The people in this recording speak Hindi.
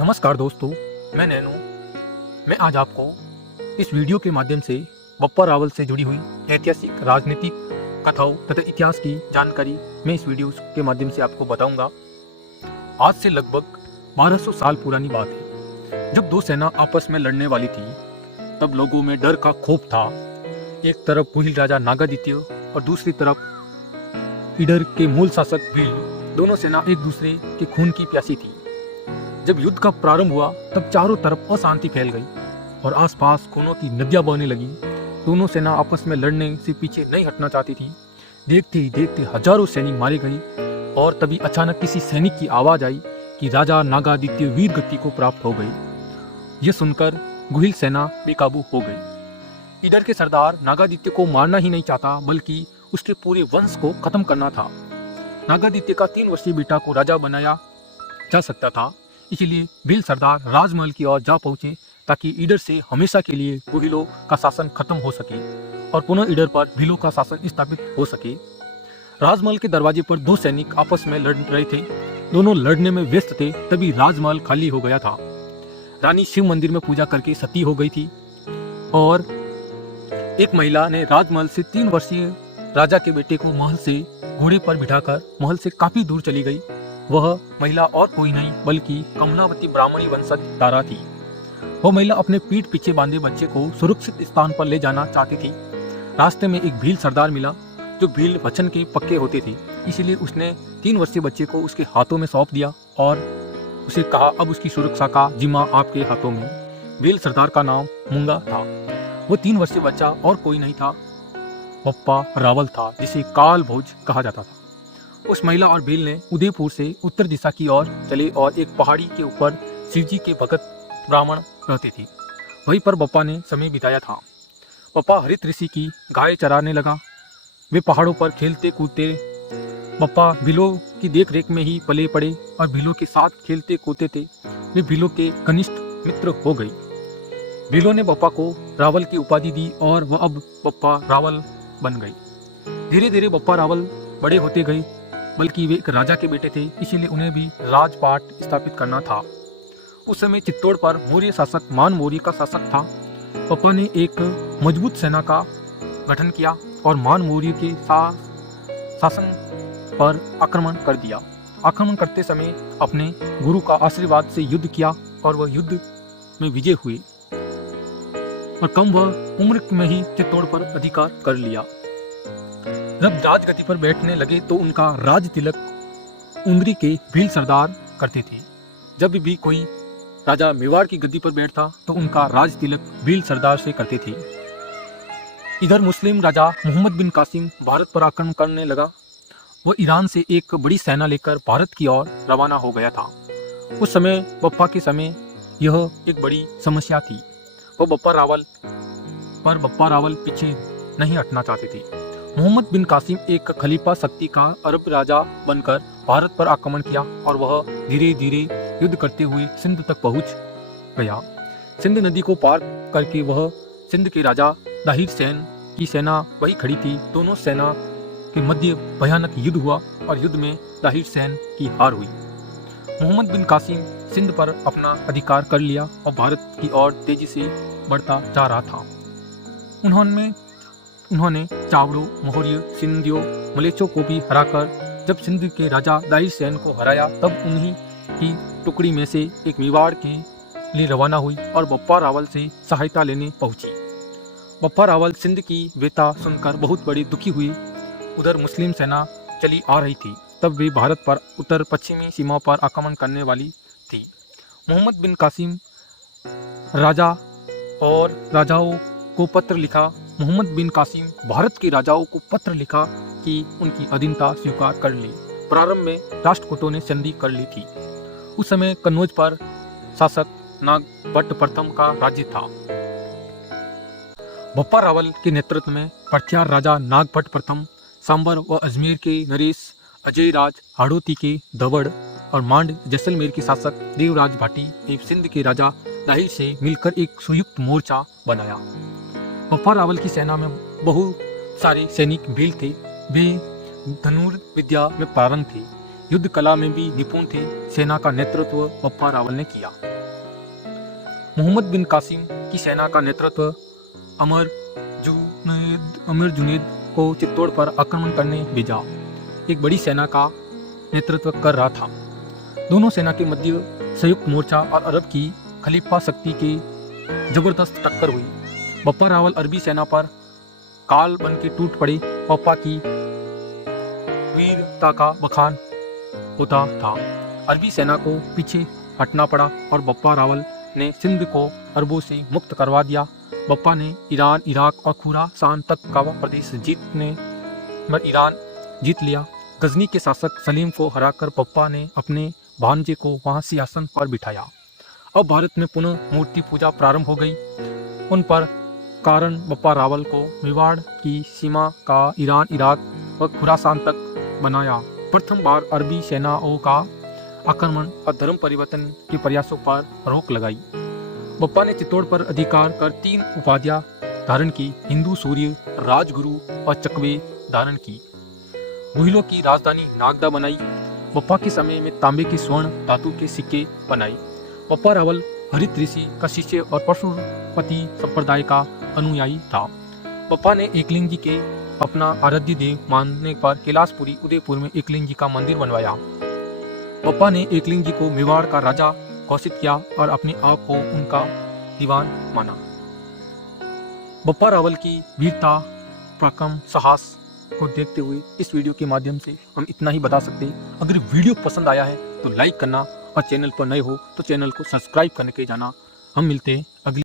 नमस्कार दोस्तों, मैं नैनो। मैं आज आपको इस वीडियो के माध्यम से बप्पा रावल से जुड़ी हुई ऐतिहासिक राजनीतिक कथाओं तथा इतिहास की जानकारी मैं इस वीडियो के माध्यम से आपको बताऊंगा। आज से लगभग 1200 साल पुरानी बात है, जब दो सेना आपस में लड़ने वाली थी। तब लोगों में डर का खौफ था। एक तरफ गुहिल राजा नागादित्य और दूसरी तरफ इडर के मूल शासक भील। दोनों सेना एक दूसरे के खून की प्यासी थी। जब युद्ध का प्रारंभ हुआ तब चारों तरफ अशांति फैल गई और आसपास खूनों की नदियां बहने लगी। दोनों सेना आपस में लड़ने से पीछे नहीं हटना चाहती थी। देखते ही देखते हजारों सैनिक मारे गए और तभी अचानक किसी सैनिक की आवाज आई कि राजा नागादित्य वीर गति को प्राप्त हो गई। यह सुनकर गुहिल सेना बेकाबू हो गई। इडर के सरदार नागादित्य को मारना ही नहीं चाहता, बल्कि उसके पूरे वंश को खत्म करना था। नागादित्य का 3 वर्षीय बेटा को राजा बनाया जा सकता था, इसलिए भील सरदार राजमहल की ओर जा पहुंचे ताकि ईडर से हमेशा के लिए गुहिलों का शासन खत्म हो सके और पुनः ईडर पर भीलों का शासन स्थापित हो सके। राजमहल के दरवाजे पर 2 सैनिक आपस में लड़ रहे थे। दोनों लड़ने में व्यस्त थे, तभी राजमहल खाली हो गया था। रानी शिव मंदिर में पूजा करके सती हो गई थी और एक महिला ने राजमहल से 3 वर्षीय राजा के बेटे को महल से घोड़े पर बिठाकर महल से काफी दूर चली गई। वह महिला और कोई नहीं बल्कि कमलावती ब्राह्मणी वंशज तारा थी। वह महिला अपने पीठ पीछे बांधे बच्चे को सुरक्षित स्थान पर ले जाना चाहती थी। रास्ते में एक भील सरदार मिला जो भील वचन के पक्के होते थे, इसलिए उसने 3 वर्षीय बच्चे को उसके हाथों में सौंप दिया और उसे कहा, अब उसकी सुरक्षा का जिम्मा आपके हाथों में। भील सरदार का नाम मुंगा था। वो 3 वर्षीय बच्चा और कोई नहीं था, बप्पा रावल था, जिसे काल भोज कहा जाता था। उस महिला और भील ने उदयपुर से उत्तर दिशा की ओर चले और एक पहाड़ी के ऊपर शिवजी के भगत ब्राह्मण रहते थे। वहीं पर बप्पा ने समय बिताया था। बप्पा हरित ऋषि की गाय चराने लगा। वे पहाड़ों पर खेलते कूदते। बप्पा भीलों की देखरेख में ही पले पड़े और भीलों के साथ खेलते कूदते थे। वे भीलों के घनिष्ठ मित्र हो गई। भीलों ने बप्पा को रावल की उपाधि दी और वह अब बप्पा रावल बन गई। धीरे धीरे बप्पा रावल बड़े होते गए, बल्कि वे एक राजा के बेटे थे, इसीलिए उन्हें भी राजपाट स्थापित करना था। उस समय चित्तौड़ पर मौर्य शासक मान मौर्य का शासक था। बप्पा ने एक मजबूत सेना का गठन किया और मान मौर्य के शासन पर आक्रमण कर दिया। आक्रमण करते समय अपने गुरु का आशीर्वाद से युद्ध किया और वह युद्ध में विजय हुए और कम वह उम्र में ही चित्तौड़ पर अधिकार कर लिया। जब राजगद्दी पर बैठने लगे तो उनका राज तिलक उंदरी के भील सरदार करते थे। जब भी कोई राजा मेवाड़ की गद्दी पर बैठता तो उनका राज तिलक भील सरदार से करते थे। इधर मुस्लिम राजा मोहम्मद बिन कासिम भारत पर आक्रमण करने लगा। वह ईरान से एक बड़ी सेना लेकर भारत की ओर रवाना हो गया था। उस समय बप्पा के समय यह एक बड़ी समस्या थी। वह बप्पा रावल पीछे नहीं हटना चाहते थे। मोहम्मद बिन कासिम एक खलीफा शक्ति का अरब राजा बनकर भारत पर आक्रमण किया और वह धीरे धीरे युद्ध करते हुए सिंध तक पहुंच गया। सिंध नदी को पार करके वह सिंध के राजा दाहिर सैन की सेना वही खड़ी थी। दोनों सेना के मध्य भयानक युद्ध हुआ और युद्ध में दाहिर सैन की हार हुई। मोहम्मद बिन कासिम सिंध पर अपना अधिकार कर लिया और भारत की ओर तेजी से बढ़ता जा रहा था। उन्होंने चावड़ों, मौर्य, सिंधियों, मलेच्छों को भी हराकर जब सिंध के राजा दाहिर सैन को हराया, तब उन्हीं की टुकड़ी में से एक मेवाड़ के लिए रवाना हुई और बप्पा रावल से सहायता लेने पहुंची। बप्पा रावल सिंध की वेता सुनकर बहुत बड़ी दुखी हुई। उधर मुस्लिम सेना चली आ रही थी। तब वे भारत पर उत्तर पश्चिमी सीमा पर आक्रमण करने वाली थी। मोहम्मद बिन कासिम राजा और राजाओं को पत्र लिखा। मोहम्मद बिन कासिम भारत के राजाओं को पत्र लिखा कि उनकी अधीनता स्वीकार कर ली। प्रारंभ में राष्ट्रकूटों ने संधि कर ली थी। उस समय कन्नौज पर शासक नागभट्ट प्रथम का राज्य था। बप्पा रावल के नेतृत्व में प्रख्यात राजा नागभट्ट प्रथम, सांबर व अजमेर के नरेश, अजय राज, हाड़ौती के धवड़ और मांड जैसलमेर के शासक देवराज भाटी एवं सिंध के राजा दाहिर से मिलकर एक संयुक्त मोर्चा बनाया। बप्पा रावल की सेना में बहुत सारे सैनिक भील थे। वे धनुर्विद्या में पारंग थे। युद्ध कला में भी निपुण थे। सेना का नेतृत्व बप्पा रावल ने किया। मोहम्मद बिन कासिम की सेना का नेतृत्व अमर जुनैद को चित्तौड़ पर आक्रमण करने भेजा। एक बड़ी सेना का नेतृत्व कर रहा था। दोनों सेना के मध्य संयुक्त मोर्चा और अरब की खलीफा शक्ति की जबरदस्त टक्कर हुई। बप्पा रावल अरबी सेना पर काल बन के टूट पड़े। बप्पा की वीरता का बखान होता था। अरबी सेना को पीछे हटना पड़ा और बप्पा रावल ने सिंध को अरबों से मुक्त करवा दिया। बप्पा ने ईरान, इराक और खुरासान तक का प्रदेश ईरान जीत लिया। गजनी के शासक सलीम को हराकर बप्पा ने अपने भांजे को वहां सिंहासन पर बिठाया। अब भारत में पुनः मूर्ति पूजा प्रारंभ हो गई। उन पर कारण बप्पा रावल को मेवाड़ की सीमा का ईरान, इराक व खुरासान तक बनाया। प्रथम बार अरबी सेनाओं का आक्रमण और धर्म परिवर्तन के प्रयासों पर रोक लगाई। बप्पा ने चित्तौड़ पर अधिकार कर 3 उपाधियां धारण की: हिंदू सूर्य, राजगुरु और चकवे धारण की। गुहिलों की राजधानी नागदा बनाई। बप्पा के समय में तांबे के स्वर्ण धातु के सिक्के बनाए। बप्पा रावल हरित ऋषि का शिष्य और पशुपति संप्रदाय का अनुयायी था। बप्पा ने एकलिंग जी के अपना आराध्य देव मानने पर कैलाशपुरी उदयपुर में एकलिंग जी का मंदिर बनवाया। बप्पा ने एकलिंग जी को मेवाड़ का राजा घोषित किया और अपने आप को उनका दीवान माना। बप्पा रावल की वीरता, पराक्रम, साहस को देखते हुए इस वीडियो के माध्यम से हम इतना ही बता सकते हैं। अगर वीडियो पसंद आया है तो लाइक करना और चैनल पर नए हो तो चैनल को सब्सक्राइब करने के जाना। हम मिलते हैं अगली